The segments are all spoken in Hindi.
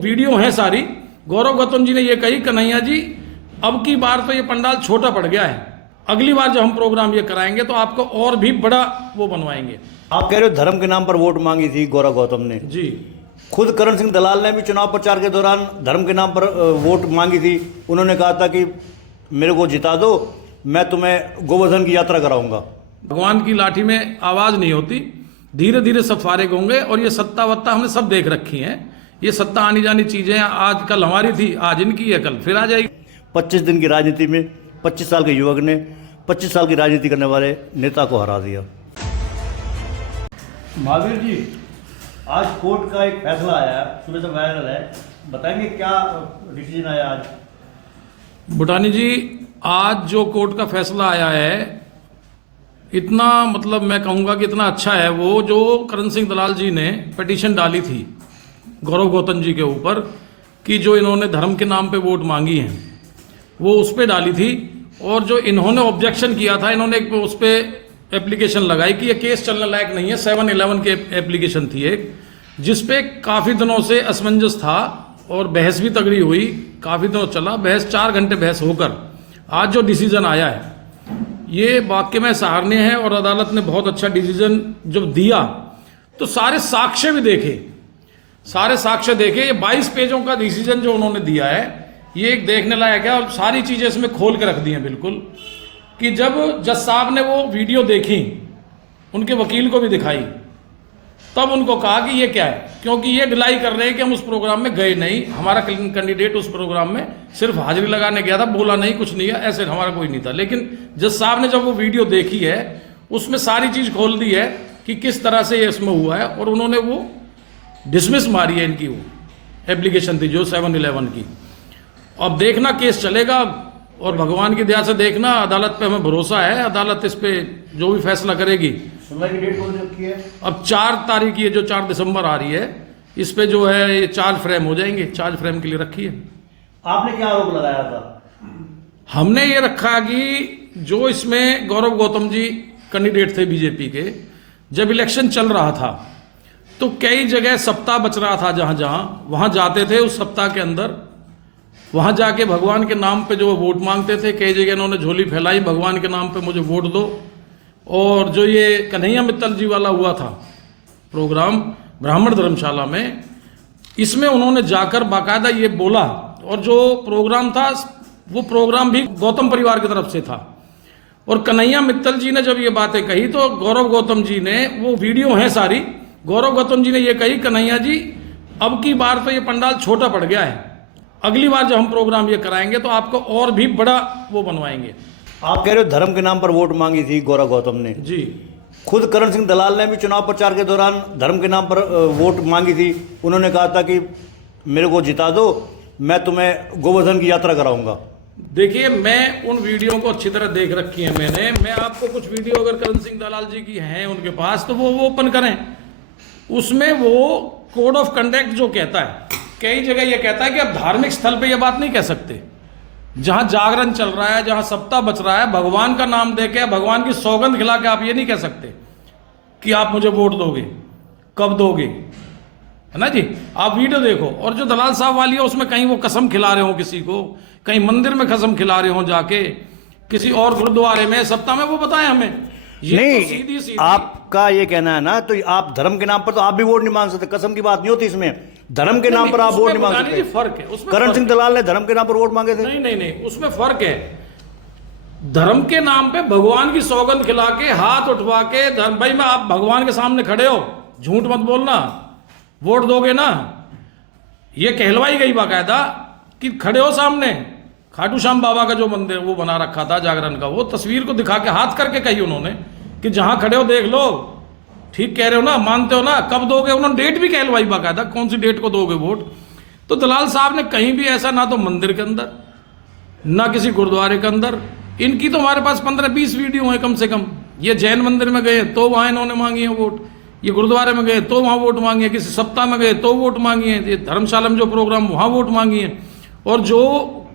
वीडियो है सारी। गौरव गौतम जी ने ये कही, कन्हैया जी अब की बार तो ये पंडाल छोटा पड़ गया है, अगली बार जब हम प्रोग्राम ये कराएंगे तो आपको और भी बड़ा वो बनवाएंगे। आप कह रहे हो धर्म के नाम पर वोट मांगी थी गौरव गौतम ने जी। खुद करण सिंह दलाल ने भी चुनाव प्रचार के दौरान धर्म के नाम पर वोट मांगी थी। उन्होंने कहा था कि मेरे को जिता दो, मैं तुम्हें गोवर्धन की यात्रा कराऊंगा। भगवान की लाठी में आवाज नहीं होती, धीरे धीरे सब फारिग होंगे। और ये सत्ता वत्ता हमने सब देख रखी हैं, ये सत्ता आनी जानी चीजें आज कल हमारी थी, आज इनकी है, कल फिर आ जाएगी। 25 दिन की राजनीति में 25 साल के युवक ने 25 साल की राजनीति करने वाले नेता को हरा दिया। महावीर जी, आज कोर्ट का एक फैसला आया, सुबह से वायरल है, बताएंगे क्या डिसीजन आया आज? बुटानी जी, आज जो कोर्ट का फैसला आया है, इतना मतलब मैं कहूँगा कि इतना अच्छा है। वो जो करण सिंह दलाल जी ने पिटीशन डाली थी गौरव गौतम जी के ऊपर कि जो इन्होंने धर्म के नाम पे वोट मांगी हैं, वो उस पर डाली थी। और जो इन्होंने ऑब्जेक्शन किया था, इन्होंने एक उस पर एप्लीकेशन लगाई कि ये केस चलने लायक नहीं है। 7/11 की एप्लीकेशन थी एक, जिसपे काफ़ी दिनों से असमंजस था और बहस भी तगड़ी हुई, काफ़ी दिनों चला बहस, 4 घंटे बहस होकर आज जो डिसीजन आया है ये वाकई में सराहनीय है। और अदालत ने बहुत अच्छा डिसीजन जब दिया तो सारे साक्ष्य भी देखे, सारे साक्ष्य देखे। ये 22 पेजों का डिसीजन जो उन्होंने दिया है ये एक देखने लायक है। और सारी चीज़ें इसमें खोल के रख दी हैं बिल्कुल, कि जब जज साहब ने वो वीडियो देखी, उनके वकील को भी दिखाई, तब उनको कहा कि ये क्या है, क्योंकि ये डिलाई कर रहे हैं कि हम उस प्रोग्राम में गए नहीं, हमारा कैंडिडेट उस प्रोग्राम में सिर्फ हाजिरी लगाने गया था, बोला नहीं, कुछ नहीं है, ऐसे हमारा कोई नहीं था। लेकिन जज साहब ने जब वो वीडियो देखी है उसमें सारी चीज़ खोल दी है कि किस तरह से ये इसमें हुआ है। और उन्होंने वो डिसमिस मारी है, इनकी वो एप्लीकेशन थी जो 7/11 की। अब देखना केस चलेगा और भगवान की दया से देखना, अदालत पे हमें भरोसा है, अदालत इस पे जो भी फैसला करेगी। सुनवाई की डेट कौन सी रखी है? अब 4 तारीख ये जो 4 दिसंबर आ रही है, इस पे जो है ये चार्ज फ्रेम हो जाएंगे, चार्ज फ्रेम के लिए रखी है। आपने क्या आरोप लगाया था? हमने ये रखा कि जो इसमें गौरव गौतम जी कैंडिडेट थे बीजेपी के, जब इलेक्शन चल रहा था तो कई जगह सप्ताह बच रहा था, जहां जहां वहां जाते थे, उस सप्ताह के अंदर वहां जाके भगवान के नाम पे जो वोट मांगते थे। कई जगह इन्होंने झोली फैलाई, भगवान के नाम पे मुझे वोट दो। और जो ये कन्हैया मित्तल जी वाला हुआ था प्रोग्राम ब्राह्मण धर्मशाला में, इसमें उन्होंने जाकर बाकायदा ये बोला। और जो प्रोग्राम था वो प्रोग्राम भी गौतम परिवार की तरफ से था। और कन्हैया मित्तल जी ने जब ये बातें कही तो गौरव गौतम जी ने, वो वीडियो है सारी, गौरव गौतम जी ने ये कही, कन्हैया जी अब की बार तो ये पंडाल छोटा पड़ गया है, अगली बार जब हम प्रोग्राम ये कराएंगे तो आपको और भी बड़ा वो बनवाएंगे। आप कह रहे हो धर्म के नाम पर वोट मांगी थी गौरव गौतम ने। जी। खुद करण सिंह दलाल ने भी चुनाव प्रचार के दौरान धर्म के नाम पर वोट मांगी थी। उन्होंने कहा था कि मेरे को जिता दो, मैं तुम्हें गोवर्धन की यात्रा कराऊंगा। देखिए, मैं उन वीडियो को अच्छी तरह देख रखी है मैंने। मैं आपको कुछ वीडियो अगर करण सिंह दलाल जी की हैं उनके पास तो वो ओपन करें। उसमें वो कोड ऑफ कंडक्ट जो कहता है, कई जगह ये कहता है कि आप धार्मिक स्थल पे ये बात नहीं कह सकते, जहां जागरण चल रहा है, जहां सप्ताह बच रहा है, भगवान का नाम देके, भगवान की सौगंध खिला के आप ये नहीं कह सकते कि आप मुझे वोट दोगे, कब दोगे, है ना जी। आप वीडियो देखो। और जो दलाल साहब वाली है उसमें कहीं वो कसम खिला रहे हो किसी को, कहीं मंदिर में कसम खिला रहे हो, जाके किसी और गुरुद्वारे में सप्ताह में, वो बताएं हमें। ये नहीं, तो सीधी आपका ये कहना है ना, तो आप धर्म के नाम पर तो आप भी वोट नहीं मांग सकते, कसम की बात नहीं होती इसमें। धर्म के नाम पर आप वोट नहीं मांग सकते। फर्क है उसमें। करण सिंह दलाल ने धर्म के नाम पर वोट मांगे थे। नहीं, उसमें फर्क है। धर्म के नाम पे भगवान की सौगंध खिला के, हाथ उठवा के, धर्म भाई मैं, आप भगवान के सामने खड़े हो, झूठ मत बोलना, वोट दोगे ना, ये कहलवाई गई बाकायदा कि खड़े हो सामने। खाटू श्याम बाबा का जो मंदिर वो बना रखा था जागरण का, वो तस्वीर को दिखा के हाथ करके कही उन्होंने कि जहां खड़े हो देख लो, ठीक कह रहे हो ना, मानते हो ना, कब दोगे। उन्होंने डेट भी कहलवाई बाकायदा, कौन सी डेट को दोगे वोट। तो दलाल साहब ने कहीं भी ऐसा, ना तो मंदिर के अंदर, ना किसी गुरुद्वारे के अंदर, इनकी तो हमारे पास 15-20 वीडियो है कम से कम। ये जैन मंदिर में गए तो वहां इन्होंने मांगी है वोट, ये गुरुद्वारे में गए तो वहां वोट मांगी है, किसी सप्ताह में गए तो वोट मांगी है, ये धर्मशाला में जो प्रोग्राम वहां वोट मांगी है। और जो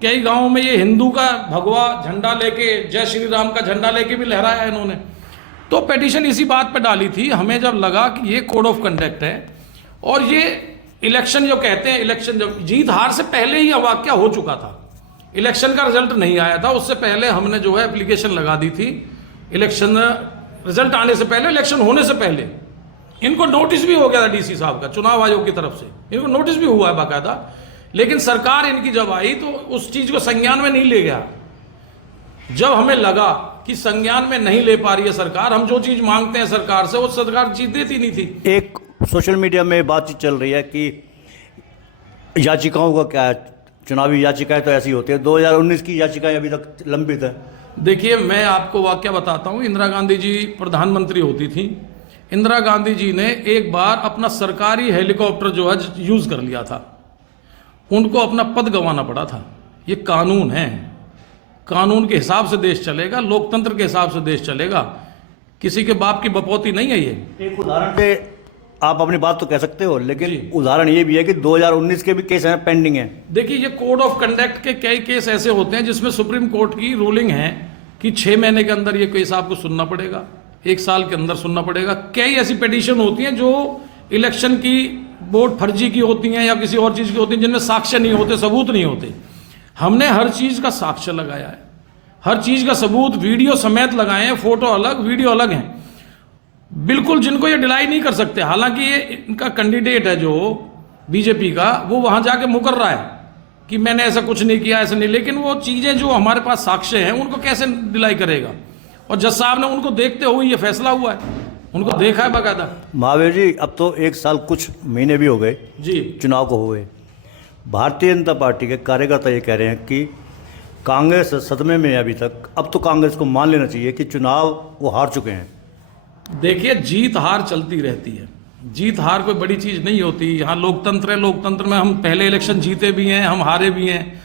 कई गाँव में ये हिंदू का भगवा झंडा लेके, जय श्री राम का झंडा लेके भी लहराया है इन्होंने। तो पिटीशन इसी बात पे डाली थी। हमें जब लगा कि ये कोड ऑफ कंडक्ट है और ये इलेक्शन जो कहते हैं, इलेक्शन जब जीत हार से पहले ही वाकया हो चुका था, इलेक्शन का रिजल्ट नहीं आया था, उससे पहले हमने जो है एप्लीकेशन लगा दी थी। इलेक्शन रिजल्ट आने से पहले, इलेक्शन होने से पहले इनको नोटिस भी हो गया था डीसी साहब का, चुनाव आयोग की तरफ से इनको नोटिस भी हुआ है बाकायदा। लेकिन सरकार इनकी जब आई तो उस चीज को संज्ञान में नहीं ले गया। जब हमें लगा कि संज्ञान में नहीं ले पा रही है सरकार, हम जो चीज मांगते हैं सरकार से वो सरकार चीज देती नहीं थी। एक सोशल मीडिया में बातचीत चल रही है कि याचिकाओं का क्या है, चुनावी याचिकाएं तो ऐसी होती है, 2019 की याचिकाएं अभी तक लंबित है। देखिए, मैं आपको वाकया बताता हूँ। इंदिरा गांधी जी प्रधानमंत्री होती थी। इंदिरा गांधी जी ने एक बार अपना सरकारी हेलीकॉप्टर जो है यूज कर लिया था, उनको अपना पद गंवाना पड़ा था। ये कानून है, कानून के हिसाब से देश चलेगा, लोकतंत्र के हिसाब से देश चलेगा, किसी के बाप की बपौती नहीं है ये। एक उदाहरण से आप अपनी बात तो कह सकते हो, लेकिन उदाहरण ये भी है कि 2019 के भी केस हैं, पेंडिंग है। देखिए, ये कोड ऑफ कंडक्ट के कई केस ऐसे होते हैं जिसमें सुप्रीम कोर्ट की रूलिंग है कि 6 महीने के अंदर ये केस आपको सुनना पड़ेगा, 1 साल के अंदर सुनना पड़ेगा। कई ऐसी पिटीशन होती हैं जो इलेक्शन की वोट फर्जी की होती हैं या किसी और चीज़ की होती हैं, जिनमें साक्ष्य नहीं होते, सबूत नहीं होते। हमने हर चीज़ का साक्ष्य लगाया है, हर चीज़ का सबूत वीडियो समेत लगाए हैं, फोटो अलग वीडियो अलग हैं, बिल्कुल, जिनको ये डिलाई नहीं कर सकते। हालांकि ये इनका कैंडिडेट है जो बीजेपी का, वो वहां जाके मुकर रहा है कि मैंने ऐसा कुछ नहीं किया, ऐसा नहीं, लेकिन वो चीज़ें जो हमारे पास साक्ष्य हैं उनको कैसे डिलाई करेगा। और जज साहब ने उनको देखते हुए ये फैसला हुआ है, उनको देखा है बाकायदा। महावीर जी, अब तो 1 साल कुछ महीने भी हो गए जी चुनाव को हुए। भारतीय जनता पार्टी के कार्यकर्ता ये कह रहे हैं कि कांग्रेस सदमे में है अभी तक, अब तो कांग्रेस को मान लेना चाहिए कि चुनाव वो हार चुके हैं। देखिए, जीत हार चलती रहती है, जीत हार कोई बड़ी चीज़ नहीं होती। यहाँ लोकतंत्र है, लोकतंत्र में हम पहले इलेक्शन जीते भी हैं, हम हारे भी हैं।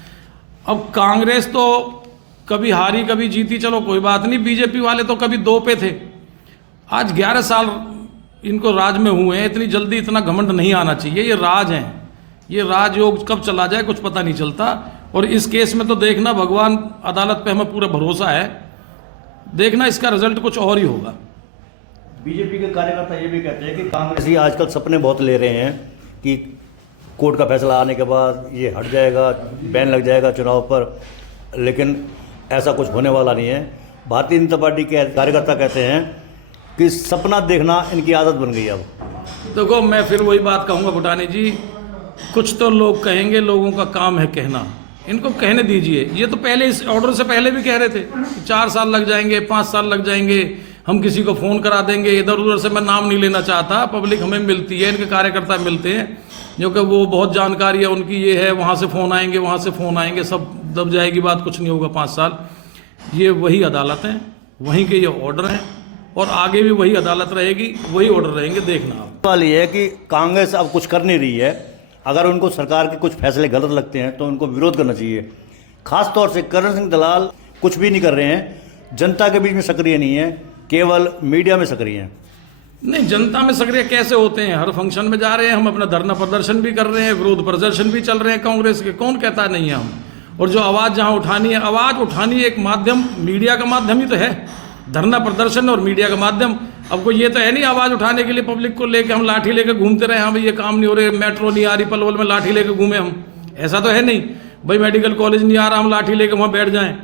अब कांग्रेस तो कभी हारी कभी जीती, चलो कोई बात नहीं। बीजेपी वाले तो कभी 2 पे थे, आज 11 साल इनको राज में हुए हैं। इतनी जल्दी इतना घमंड नहीं आना चाहिए। ये राज हैं, ये राजयोग कब चला जाए कुछ पता नहीं चलता। और इस केस में तो देखना, भगवान अदालत पे हमें पूरा भरोसा है, देखना इसका रिजल्ट कुछ और ही होगा। बीजेपी के कार्यकर्ता ये भी कहते हैं कि कांग्रेस ही आजकल सपने बहुत ले रहे हैं कि कोर्ट का फैसला आने के बाद ये हट जाएगा, बैन लग जाएगा चुनाव पर, लेकिन ऐसा कुछ होने वाला नहीं है। भारतीय जनता पार्टी के कार्यकर्ता कहते हैं कि सपना देखना इनकी आदत बन गई। अब देखो, मैं फिर वही बात कहूँगा भुटानी जी, कुछ तो लोग कहेंगे, लोगों का काम है कहना, इनको कहने दीजिए। ये तो पहले इस ऑर्डर से पहले भी कह रहे थे 4 साल लग जाएंगे, 5 साल लग जाएंगे, हम किसी को फ़ोन करा देंगे। इधर उधर से मैं नाम नहीं लेना चाहता, पब्लिक हमें मिलती है, इनके कार्यकर्ता मिलते हैं जो कि वो बहुत जानकारी है उनकी, ये है, वहाँ से फ़ोन आएंगे, वहाँ से फ़ोन आएंगे, सब दब जाएगी बात, कुछ नहीं होगा 5 साल। ये वही अदालत हैं, वहीं के ये ऑर्डर हैं, और आगे भी वही अदालत रहेगी, वही ऑर्डर रहेंगे, देखना। सवाल ये है कि कांग्रेस अब कुछ कर नहीं रही है, अगर उनको सरकार के कुछ फैसले गलत लगते हैं तो उनको विरोध करना चाहिए। खास तौर से करण सिंह दलाल कुछ भी नहीं कर रहे हैं, जनता के बीच में सक्रिय नहीं है, केवल मीडिया में सक्रिय हैं। नहीं, जनता में सक्रिय कैसे होते हैं? हर फंक्शन में जा रहे हैं, हम अपना धरना प्रदर्शन भी कर रहे हैं, विरोध प्रदर्शन भी चल रहे हैं कांग्रेस के, कौन कहता नहीं है हम। और जो आवाज़ जहाँ उठानी है, आवाज़ उठानी एक माध्यम, मीडिया का माध्यम ही तो है, धरना प्रदर्शन और मीडिया का माध्यम। अब कोई ये तो है नहीं आवाज़ उठाने के लिए पब्लिक को लेके हम लाठी लेके घूमते रहे, हाँ भाई ये काम नहीं हो रहे, मेट्रो नहीं आ रही पलवल में, लाठी लेके घूमे हम, ऐसा तो है नहीं। भाई मेडिकल कॉलेज नहीं आ रहा, हम लाठी लेके वहाँ बैठ जाएं,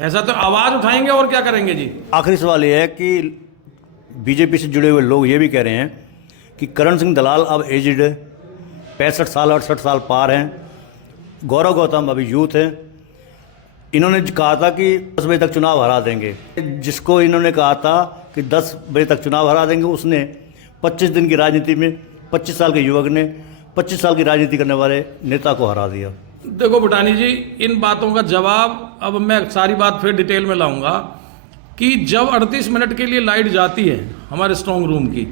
ऐसा तो आवाज़ उठाएंगे और क्या करेंगे जी। आखिरी सवाल ये है कि बीजेपी से जुड़े हुए लोग ये भी कह रहे हैं कि करण सिंह दलाल अब एजिड है, 65 साल 68 साल पार हैं, गौरव गौतम अभी यूथ है, इन्होंने कहा था कि 10 बजे तक चुनाव हरा देंगे। जिसको इन्होंने कहा था कि 10 बजे तक चुनाव हरा देंगे, उसने 25 दिन की राजनीति में 25 साल के युवक ने 25 साल की राजनीति करने वाले नेता को हरा दिया। देखो भुटानी जी, इन बातों का जवाब अब मैं सारी बात फिर डिटेल में लाऊंगा कि जब 38 मिनट के लिए लाइट जाती है हमारे स्ट्रॉन्ग रूम की,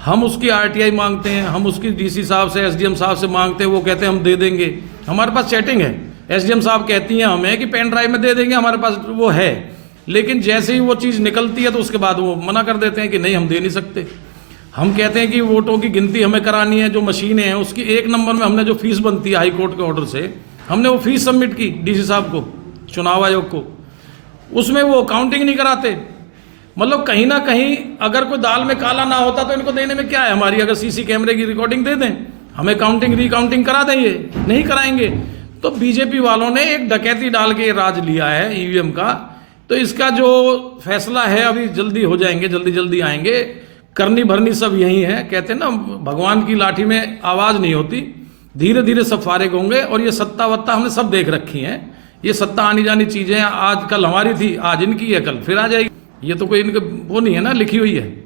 हम उसकी आरटीआई मांगते हैं, हम उसकी डीसी साहब से, एसडीएम साहब से मांगते हैं, वो कहते हैं हम दे देंगे। हमारे पास चैटिंग है, एसडीएम साहब कहती हैं हमें कि पेन ड्राइव में दे देंगे, हमारे पास वो है। लेकिन जैसे ही वो चीज़ निकलती है तो उसके बाद वो मना कर देते हैं कि नहीं हम दे नहीं सकते। हम कहते हैं कि वोटों की गिनती हमें करानी है, जो मशीनें हैं उसकी 1 नंबर में हमने जो फीस बनती है हाई कोर्ट के ऑर्डर से, हमने वो फीस सबमिट की डीसी साहब को, चुनाव आयोग को, उसमें वो काउंटिंग नहीं कराते। मतलब कहीं ना कहीं अगर कोई दाल में काला ना होता तो इनको देने में क्या है, हमारी अगर सीसी कैमरे की रिकॉर्डिंग दे दें, हमें काउंटिंग रिकाउंटिंग करा दें, ये नहीं कराएंगे। तो बीजेपी वालों ने एक डकैती डाल के राज लिया है ईवीएम का। तो इसका जो फैसला है अभी जल्दी हो जाएंगे, जल्दी जल्दी आएंगे। करनी भरनी सब यही है, कहते हैं ना भगवान की लाठी में आवाज नहीं होती, धीरे धीरे सब फारिग होंगे। और ये सत्ता वत्ता हमने सब देख रखी हैं, ये सत्ता आनी जानी चीजें आज कल हमारी थी, आज इनकी है, कल फिर आ जाएगी। ये तो कोई इनके वो नहीं है ना, लिखी हुई है।